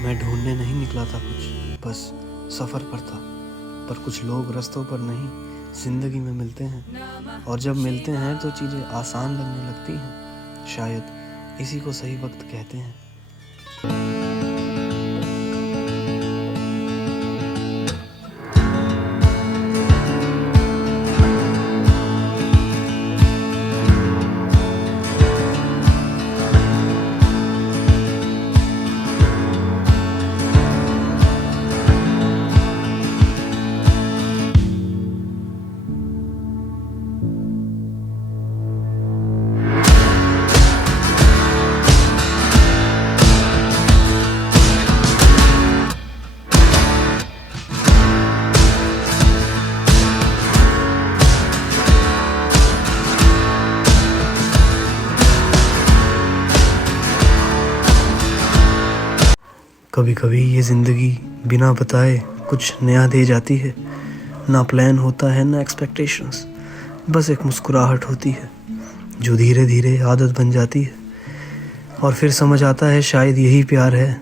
मैं ढूंढने नहीं निकला था कुछ, बस सफ़र पर था। पर कुछ लोग रास्तों पर नहीं, ज़िंदगी में मिलते हैं, और जब मिलते हैं तो चीज़ें आसान लगने लगती हैं। शायद इसी को सही वक्त कहते हैं। कभी कभी ये ज़िंदगी बिना बताए कुछ नया दे जाती है। ना प्लान होता है, ना एक्सपेक्टेशंस, बस एक मुस्कुराहट होती है जो धीरे धीरे आदत बन जाती है। और फिर समझ आता है शायद यही प्यार है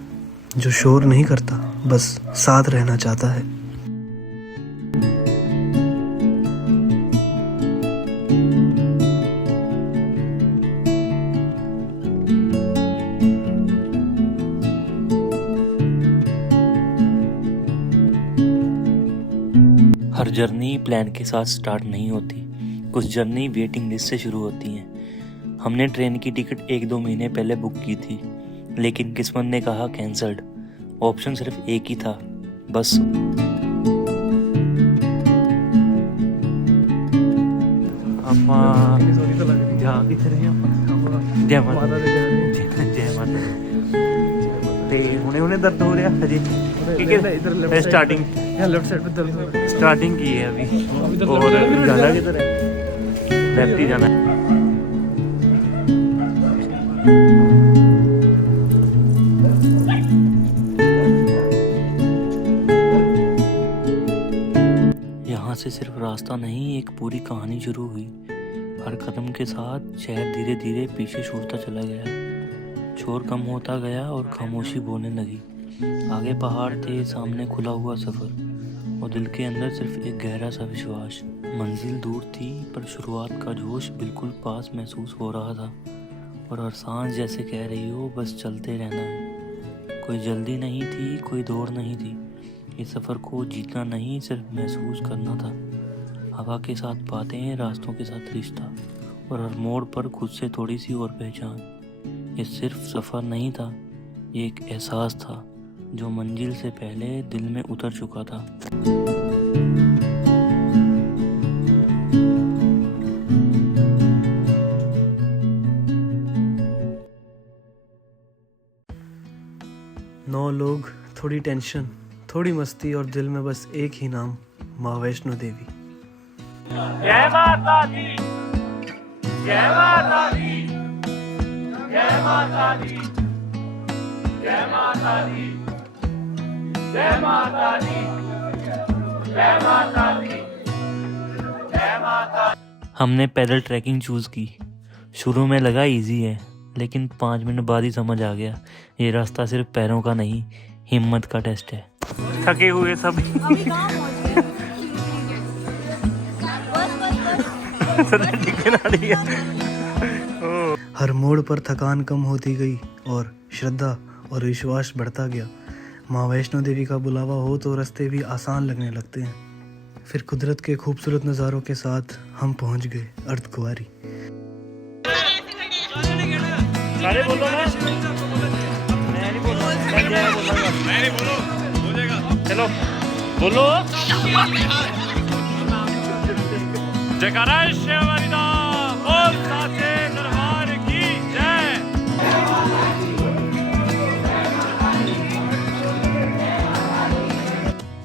जो शोर नहीं करता, बस साथ रहना चाहता है। हर जर्नी प्लान के साथ स्टार्ट नहीं होती। कुछ जर्नी वेटिंग लिस्ट से शुरू होती हैं। हमने ट्रेन की टिकट 1-2 महीने पहले बुक की थी, लेकिन किस्मत ने कहा कैंसल्ड। ऑप्शन सिर्फ एक ही था, बस। जय माता ਤੇ ਹੁਣੇ दर्द हो रहा हजे क्योंकि स्टार्टिंग लेफ्ट साइड पे दर्द हो रहा है। स्टार्टिंग की है अभी और जाना किधर है? लेफ्ट ही जाना है। यहाँ से सिर्फ रास्ता नहीं, एक पूरी कहानी शुरू हुई। हर कदम के साथ शहर धीरे धीरे पीछे छूटता चला गया। शोर कम होता गया और खामोशी बोलने लगी। आगे पहाड़ थे, सामने खुला हुआ सफर, और दिल के अंदर सिर्फ एक गहरा सा विश्वास। मंजिल दूर थी पर शुरुआत का जोश बिल्कुल पास महसूस हो रहा था। और हर सांस जैसे कह रही हो बस चलते रहना है। कोई जल्दी नहीं थी, कोई दौड़ नहीं थी। इस सफ़र को जीतना नहीं, सिर्फ महसूस करना था। हवा के साथ बातें, रास्तों के साथ रिश्ता, और हर मोड़ पर खुद से थोड़ी सी और पहचान। ये सिर्फ सफ़र नहीं था, ये एक एहसास था जो मंजिल से पहले दिल में उतर चुका था। नौ लोग, थोड़ी टेंशन, थोड़ी मस्ती, और दिल में बस एक ही नाम, माँ वैष्णो देवी। जय माता दी, जय माता दी, जय माता दी, जय माता दी, जय माता दी, जय माता दी, जय माता। हमने पैदल ट्रैकिंग चूज़ की। शुरू में लगा इजी है, लेकिन 5 मिनट बाद ही समझ आ गया ये रास्ता सिर्फ पैरों का नहीं, हिम्मत का टेस्ट है। थके हुए सभी हर मोड़ पर थकान कम होती गई और श्रद्धा और विश्वास बढ़ता गया। माँ वैष्णो देवी का बुलावा हो तो रास्ते भी आसान लगने लगते हैं। फिर कुदरत के खूबसूरत नज़ारों के साथ हम पहुंच गए अर्धकुंवारी। सारे बोलो ना, मैं नहीं बोल रहा, मैं नहीं बोलूंगा, चलो बोलो। जयकारा शिवरिदा, बोल साचे दरबार की जय।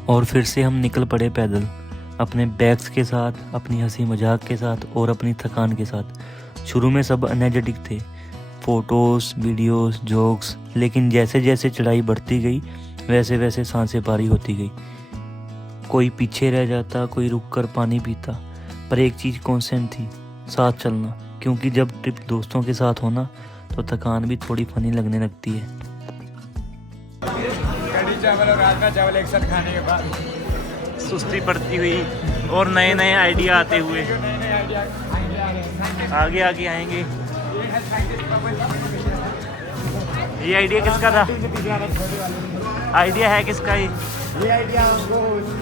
और फिर से हम निकल पड़े पैदल, अपने बैग्स के साथ, अपनी हंसी मजाक के साथ और अपनी थकान के साथ। शुरू में सब एनर्जेटिक थे, फोटोज़, वीडियोस, जोक्स, लेकिन जैसे जैसे चढ़ाई बढ़ती गई वैसे वैसे सांसें भारी होती गई। कोई पीछे रह जाता, कोई रुककर पानी पीता, पर एक चीज़ कांस्टेंट थी, साथ चलना। क्योंकि जब ट्रिप दोस्तों के साथ होना तो थकान भी थोड़ी फनी लगने लगती है। कढ़ी चावल और राजमा चावल एक साथ खाने के बाद सुस्ती पड़ती हुई और नए नए आइडिया आते हुए आगे आगे आएंगे। ये आइडिया किसका था? आइडिया है किसका ये आइडिया हमको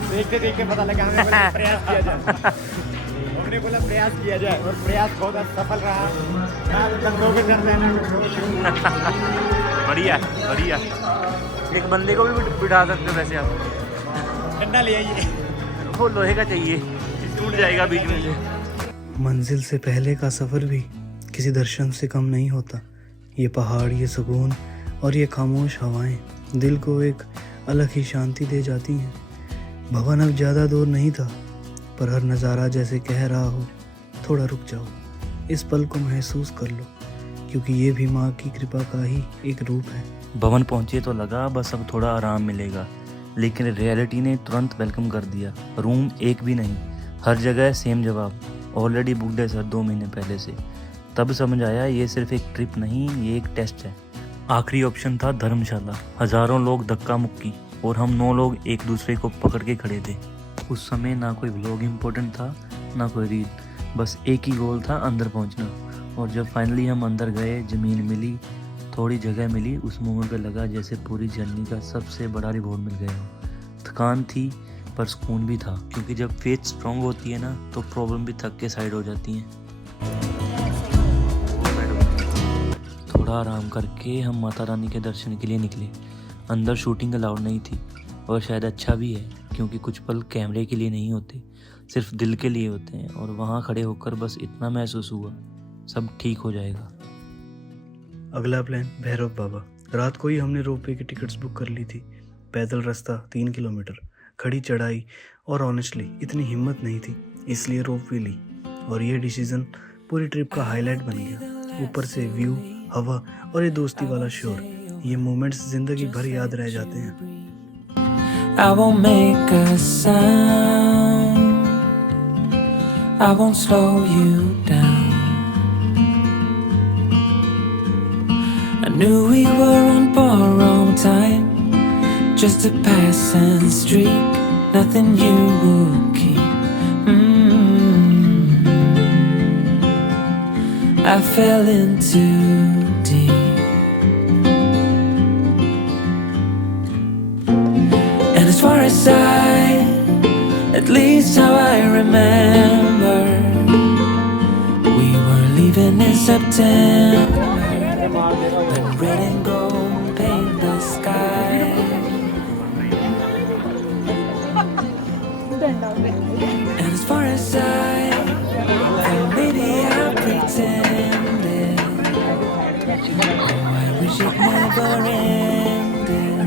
देखते देखते पता लगा। हमने बोला प्रयास किया जाए हमने बोला प्रयास किया जाए और प्रयास बहुत सफल रहा। कंधों पे चढ़ जाना बढ़िया बढ़िया। एक बंदे को भी बिठा सकते हो वैसे आप। ठंडा ले आइए। वो लोहे का चाहिए, टूट जाएगा बीच में से। मंजिल से पहले का सफ़र भी किसी दर्शन से कम नहीं होता। ये पहाड़, ये सुकून और ये खामोश हवाएं दिल को एक अलग ही शांति दे जाती हैं। भवन अब ज़्यादा दूर नहीं था, पर हर नज़ारा जैसे कह रहा हो, थोड़ा रुक जाओ, इस पल को महसूस कर लो, क्योंकि ये भी माँ की कृपा का ही एक रूप है। भवन पहुंचे तो लगा बस अब थोड़ा आराम मिलेगा, लेकिन रियलिटी ने तुरंत वेलकम कर दिया। रूम एक भी नहीं, हर जगह सेम जवाब, ऑलरेडी बुक्ड है सर 2 महीने पहले से। तब समझ आया ये सिर्फ एक ट्रिप नहीं, ये एक टेस्ट है। आखिरी ऑप्शन था धर्मशाला। हज़ारों लोग धक्का मुक्की और हम 9 लोग एक दूसरे को पकड़ के खड़े थे। उस समय ना कोई व्लॉग इम्पोर्टेंट था ना कोई रील, बस एक ही गोल था, अंदर पहुंचना। और जब फाइनली हम अंदर गए, ज़मीन मिली, थोड़ी जगह मिली, उस मोमेंट पे लगा जैसे पूरी जर्नी का सबसे बड़ा रिवॉर्ड मिल गया हो। थकान थी पर सुकून भी था, क्योंकि जब फेथ स्ट्रॉन्ग होती है ना तो प्रॉब्लम भी थक के साइड हो जाती हैं। थोड़ा आराम करके हम माता रानी के दर्शन के लिए निकले। अंदर शूटिंग अलाउड नहीं थी और शायद अच्छा भी है, क्योंकि कुछ पल कैमरे के लिए नहीं होते, सिर्फ दिल के लिए होते हैं। और वहाँ खड़े होकर बस इतना महसूस हुआ, सब ठीक हो जाएगा। अगला प्लान भैरव बाबा। रात को ही हमने रोपवे की टिकट्स बुक कर ली थी। पैदल रास्ता 3 किलोमीटर, खड़ी चढ़ाई, और ऑनेस्टली इतनी हिम्मत नहीं थी, इसलिए रोपवे ली। और ये डिसीजन पूरी ट्रिप का हाईलाइट बन गया। ऊपर से व्यू, हवा और ये दोस्ती वाला शोर, ये मोमेंट्स जिंदगी भर याद रह जाते हैं। I won't make a sound, I won't slow you down. I knew we were on borrowed time, just a passing streak, nothing you would keep. I fell in too deep, and as far as at least how I remember, we were leaving in September, when red and gold paint the sky. And as far as maybe I pretended, oh, I wish it never ended.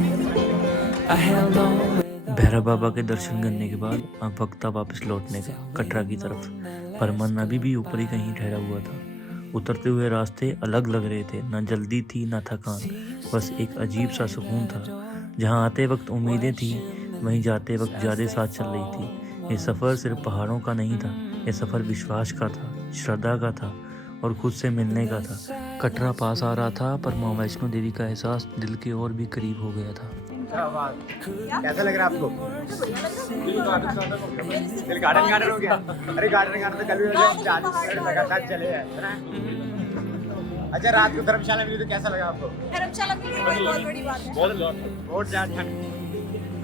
I held on with Bhairav बाबा के दर्शन करने के बाद अब वक्त था वापस लौटने का, कटरा की तरफ। पर मन अभी भी ऊपर ही कहीं ठहरा हुआ था। उतरते हुए रास्ते अलग लग रहे थे, ना जल्दी थी ना थकान, बस एक अजीब सा सुकून था। जहाँ आते वक्त उम्मीदें थी, वहीं जाते वक्त ज़्यादा साथ चल रही थी। ये सफ़र सिर्फ पहाड़ों का नहीं था, ये सफ़र विश्वास का था, श्रद्धा का था और खुद से मिलने का था। कटरा पास आ रहा था, पर माँ वैष्णो देवी का एहसास दिल के और भी करीब हो गया था। कैसा लग रहा है आपको? दिल गार्डन गार्डन हो गया। अरे गार्डन गार्डन तो कल भी 40 मिनट लगातार चले हैं। अच्छा, रात को धर्मशाला मिली तो कैसा लगा आपको? धर्मशाला मिली बहुत बड़ी बात है। बहुत ज्यादा ठंड।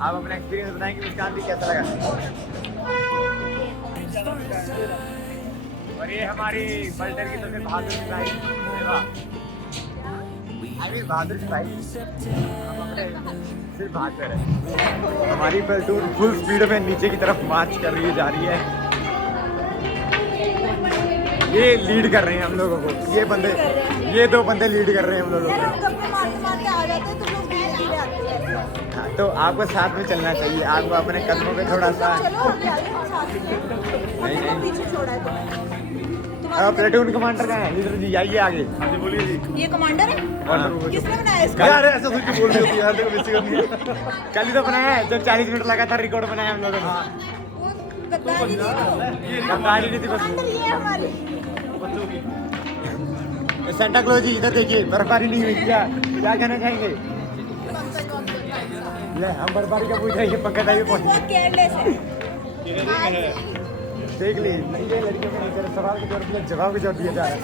आप अपना एक्सपीरियंस बताएंगे मुस्कान जी, कैसा लगा? और ये हमारी पलटर की तरफ से बहादुर सिपाही, बहादुर सिपाही सिर्फ बहादुर है। हमारी प्लेटून फुल स्पीड में नीचे की तरफ मार्च कर रही है, जा रही है। ये लीड कर रहे हैं हम लोगों को, ये 2 बंदे लीड कर रहे हैं हम लोगों को। तो आपको साथ में चलना चाहिए, आपको अपने कदमों पे थोड़ा सा प्लेटून कमांडर का है, लीडर जी आइए आगे। बोलिए जी। ये कमांडर है? किसने बनाया इसको? यार ऐसा सोच के बोल रही होती है यार, देखो मिस्टेक होती है। कल ही तो बनाया है, जब 40 मिनट लगातार रिकॉर्ड बनाया हम लोगों ने। गद्दारी नहीं थी बस। ये हमारी सेंटा क्लॉज जी इधर देखिए, बर्फबारी नहीं हुई क्या? क्या कहना चाहेंगे? ले हम बर्फबारी का पूछ रहे हैं, पंकज भाई बहुत केयरलेस है। देख ली नहीं, ये लड़कियों को नहीं करे सवाल के जवाब, जवाब के जवाब दिया जा रहा है।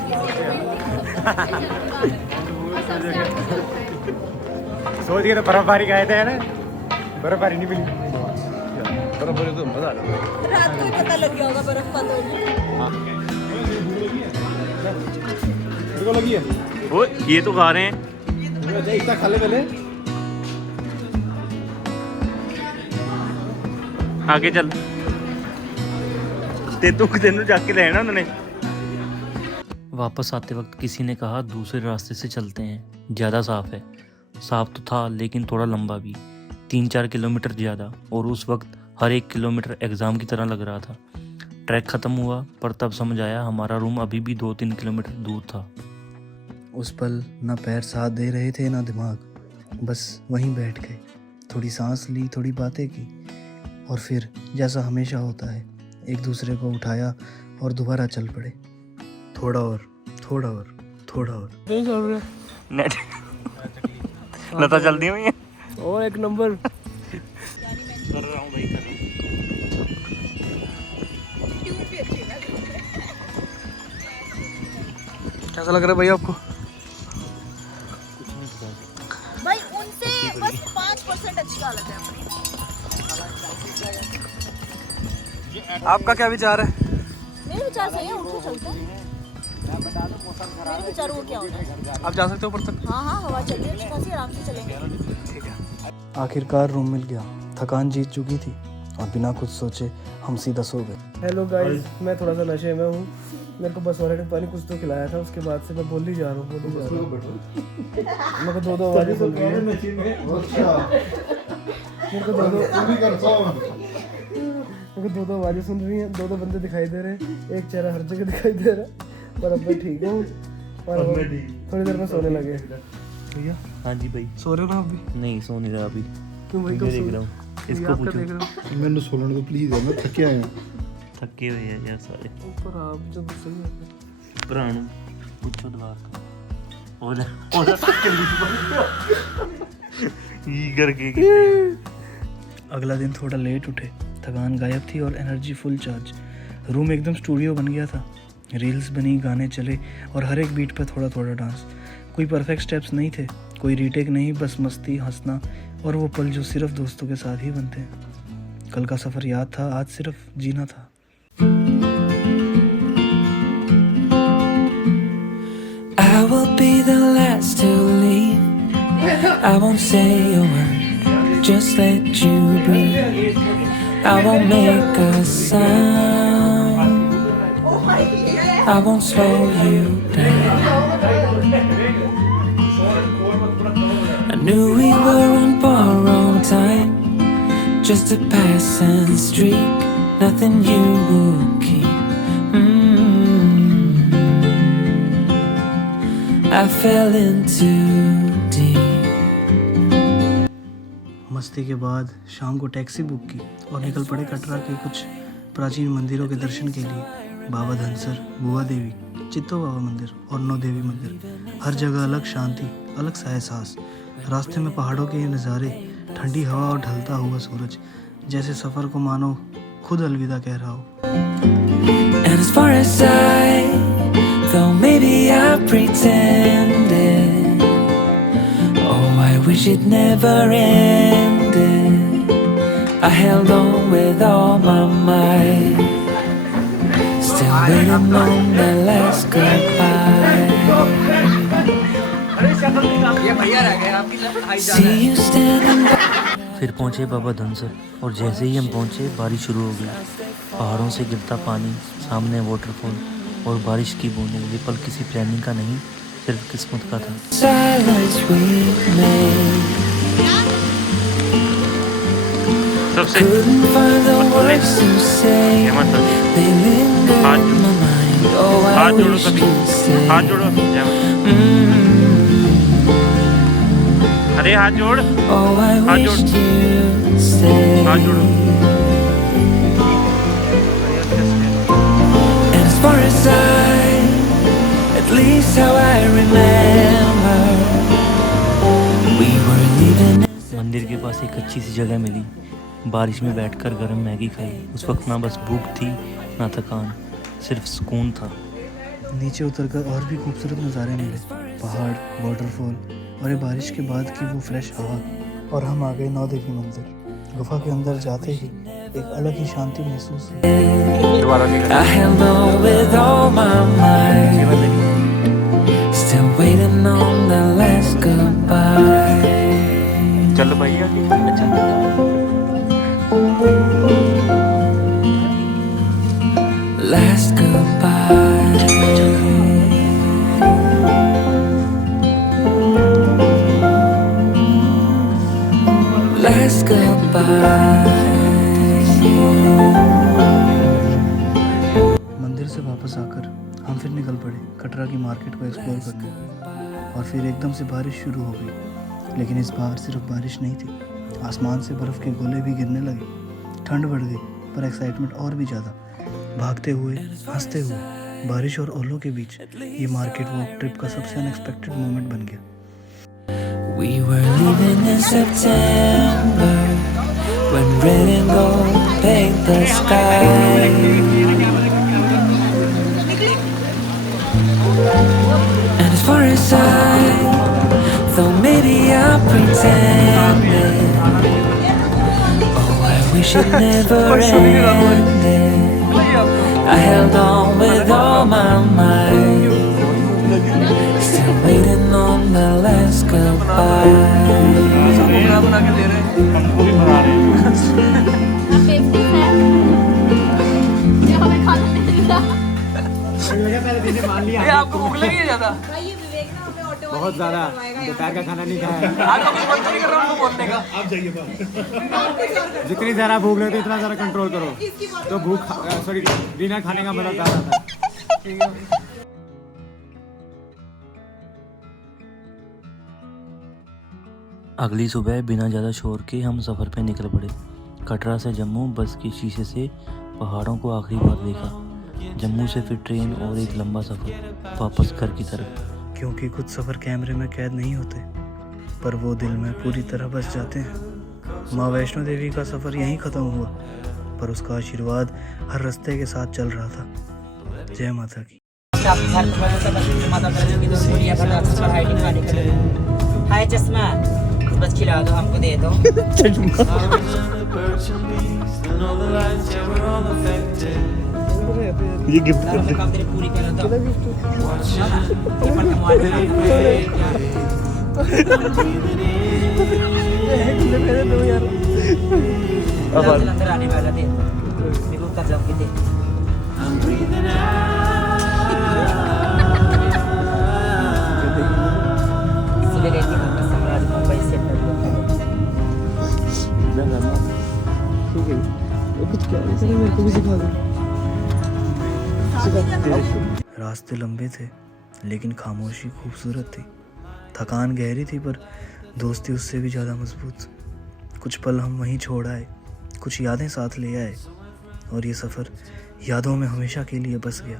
सोच के तो बर्फबारी गए थे ना, बर्फबारी नहीं मिली। बर्फबारी तो मजा आ रहा रात को ही पता लग गया होगा बर्फ बंद होगी। लगी है वो ये तो खा रहे हैं। इतना खा ले पहले। आगे चल, तेनू जाके लेना उन्होंने। वापस आते वक्त किसी ने कहा दूसरे रास्ते से चलते हैं, ज़्यादा साफ है। साफ तो था लेकिन थोड़ा लंबा भी, 3-4 किलोमीटर ज़्यादा, और उस वक्त हर एक किलोमीटर एग्ज़ाम की तरह लग रहा था। ट्रैक ख़त्म हुआ पर तब समझ आया हमारा रूम अभी भी 2-3 किलोमीटर दूर था। उस पल ना पैर साथ दे रहे थे ना दिमाग, बस वहीं बैठ गए, थोड़ी सांस ली, थोड़ी बातें की, और फिर जैसा हमेशा होता है एक दूसरे को उठाया और दोबारा चल पड़े। थोड़ा और, थोड़ा और, थोड़ा और। नेट लता चलती हुई है। ओ एक नंबर। कर रहा हूँ भाई, कर रहा हूँ। ट्यून भी अच्छी है। कैसा लग रहा है भाई आपको? भाई उनसे बस 5% अच्छी हालत है अपनी। आपका क्या विचार है? मेरे विचार सही है, उठो चलते हैं। मेरे विचार वो क्या होता है? आप जा सकते हो ऊपर तक? हाँ हाँ, हवा चल रही है अच्छी खासी, आराम से चलेंगे। आखिरकार रूम मिल गया, थकान जीत चुकी थी और बिना कुछ सोचे हम सीधा सो गए। हेलो गाइस, मैं थोड़ा सा नशे में हूँ। मेरे को बस वाले ने पानी कुछ तो खिलाया था, उसके बाद से मैं बोल ही जा रहा हूँ। मेरे को दो आवाज़ें सुन रही हैं। मेरे को दो आवाज़ें सुन रही हैं, दो बंदे दिखाई दे रहे हैं, एक चेहरा हर जगह दिखाई दे रहा है। पर अब मैं ठीक हूँ और थोड़ी देर में सोने लगे। भैया हाँ जी भाई। सो रहे हो ना अभी? नहीं, सो नहीं रहा अभी। क्यों भाई? वीडियो देख रहा हूँ। इसको पूछो। मैंने सोलने तो प्लीज है, मैं थके आया हूँ। थके हुए हैं यार सारे। ऊपर आप जब सही है प्राणु पूछो दोबारा। ये करके अगला दिन थोड़ा लेट उठे, थकान गायब थी और एनर्जी फुल चार्ज। रूम एकदम स्टूडियो बन गया था। रील्स बनी, गाने चले और हर एक बीट पर थोड़ा थोड़ा डांस। कोई परफेक्ट स्टेप्स नहीं थे, कोई रीटेक नहीं, बस मस्ती, हंसना और वो पल जो सिर्फ दोस्तों के साथ ही बनते हैं। कल का सफ़र याद था, आज सिर्फ जीना था। I will be the last to leave. I won't say a word, just let you breathe. I won't make a sound. I won't slow you down. I knew we were on borrowed time, just a passing streak, nothing you will keep. I fell in too deep. मस्ती के बाद शाम को taxi book की और निकल पड़े कटरा के कुछ प्राचीन मंदिरों के दर्शन के लिए। बाबा धनसर, बुआ देवी, चित्तो बाबा मंदिर और नौ देवी मंदिर। हर जगह अलग शांति, अलग सा एहसास। रास्ते में पहाड़ों के ये नज़ारे, ठंडी हवा और ढलता हुआ सूरज, जैसे सफ़र को मानो खुद अलविदा कह रहा हो। And as far as though maybe I pretended, oh, I wish it never ended. I held on with all my might, still waiting on the last goodbye. See you standing by. फिर पहुंचे बाबा धनसर और जैसे ही हम पहुंचे बारिश शुरू हो गई। पहाड़ों से गिरता पानी, सामने वाटरफॉल और बारिश की बूंदें। ये पल किसी प्लानिंग का नहीं, सिर्फ किस्मत का था। Silence we made. Couldn't find the words to say. They lingered in my mind. Oh, I wish you'd stay. हाथ जोड़ो। अरे हाथ जोड़। Oh, I wish you'd stay. हाथ जोड़ो। And as far as at least how I remember, we were leaving. मंदिर के पास एक अच्छी सी जगह मिली। बारिश में बैठकर गर्म मैगी खाई। उस वक्त ना बस भूख थी ना थकान, सिर्फ सुकून था। नीचे उतरकर और भी खूबसूरत नज़ारे मिले, पहाड़, वाटरफॉल और ये बारिश के बाद की वो फ्रेश हवा। और हम आ गए नौ देवी मंदिर। गुफा के अंदर जाते ही एक अलग ही शांति महसूस हुई। I held on with all my might, still waiting on the last goodbye. चलो भैया Last goodbye. Last goodbye. मंदिर से वापस आकर हम फिर निकल पड़े कटरा की मार्केट को एक्सप्लोर करने। और फिर एकदम से बारिश शुरू हो गई, लेकिन इस बार सिर्फ बारिश नहीं थी, आसमान से बर्फ़ के गोले भी गिरने लगे। ठंड बढ़ गई पर एक्साइटमेंट और भी ज़्यादा। भागते हुए, हंसते हुए, बारिश और ओलों के बीच ये मार्केट वॉक ट्रिप का सबसे अनएक्सपेक्टेड मोमेंट बन गया। We were leaving in September when red and gold paint the sky. And as far as I thought maybe I pretended, oh I wish it never ended. I held on with all my might, still waiting on the last goodbye. आपको भूख लगी है ज्यादा? बहुत ज्यादा। दोपहर का खाना नहीं खाया। जितनी ज्यादा भूख लगती है इतना ज्यादा कंट्रोल करो, तो भूख सॉरी डिनर खाने का मजा ज्यादा था। अगली सुबह बिना ज़्यादा शोर के हम सफ़र पे निकल पड़े। कटरा से जम्मू बस के शीशे से पहाड़ों को आखिरी बार देखा। जम्मू से फिर ट्रेन और एक लंबा सफ़र वापस घर की तरफ। क्योंकि कुछ सफ़र कैमरे में कैद नहीं होते, पर वो दिल में पूरी तरह बस जाते हैं। माँ वैष्णो देवी का सफ़र यहीं ख़त्म हुआ, पर उसका आशीर्वाद हर रास्ते के साथ चल रहा था। जय माता की। हाय चश्मा, बस खिला दो, हमको दे दो। ये गिफ्ट कर दे। काम तेरी पूरी कर दो। अंदर आने वाला दे, मेरे को कसम की दे। इसलिए कहती हूँ कसम राज मुंबई से मेरे को भी सिखा दो। रास्ते लंबे थे लेकिन खामोशी खूबसूरत थी। थकान गहरी थी पर दोस्ती उससे भी ज़्यादा मजबूत। कुछ पल हम वहीं छोड़ आए, कुछ यादें साथ ले आए, और ये सफ़र यादों में हमेशा के लिए बस गया।